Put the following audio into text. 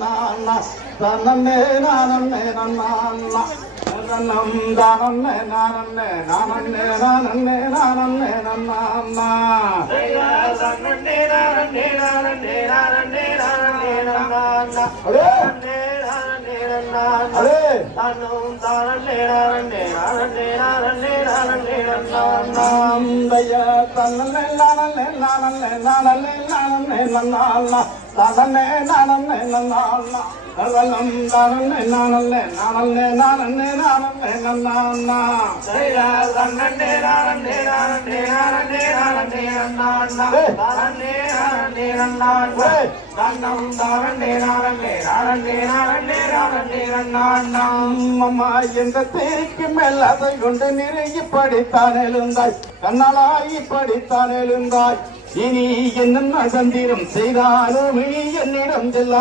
தன்னே நானே நன்னா தன்னம் தானே நானே நானே நானே நானே நன்னா தன்னே நானே நானே நானே நானே நன்னா அரே தன்னம் தானே நானே நானே நானே நானே நன்னா தயா தன்னே நானே நானே நானே நானே நன்னா தன்னே நானே நன்னா தன்னம் தானே நானே நானே நானே நானே நன்னா சைரா தன்னே நானே நானே நானே நானே நன்னா தானே நானே நன்னா தன்னம் தானே நானே நானே நானே நானே நன்னா அம்மா எந்த தேய்க்கு மேல் அதை கொண்டு நிறைய படித்தான் எழுந்தாய் கண்ணாலாய் படித்தான் எழுந்தாய் இனி என்ன தந்திரம் செய்தாலும் இனி என்னிடம் செல்லா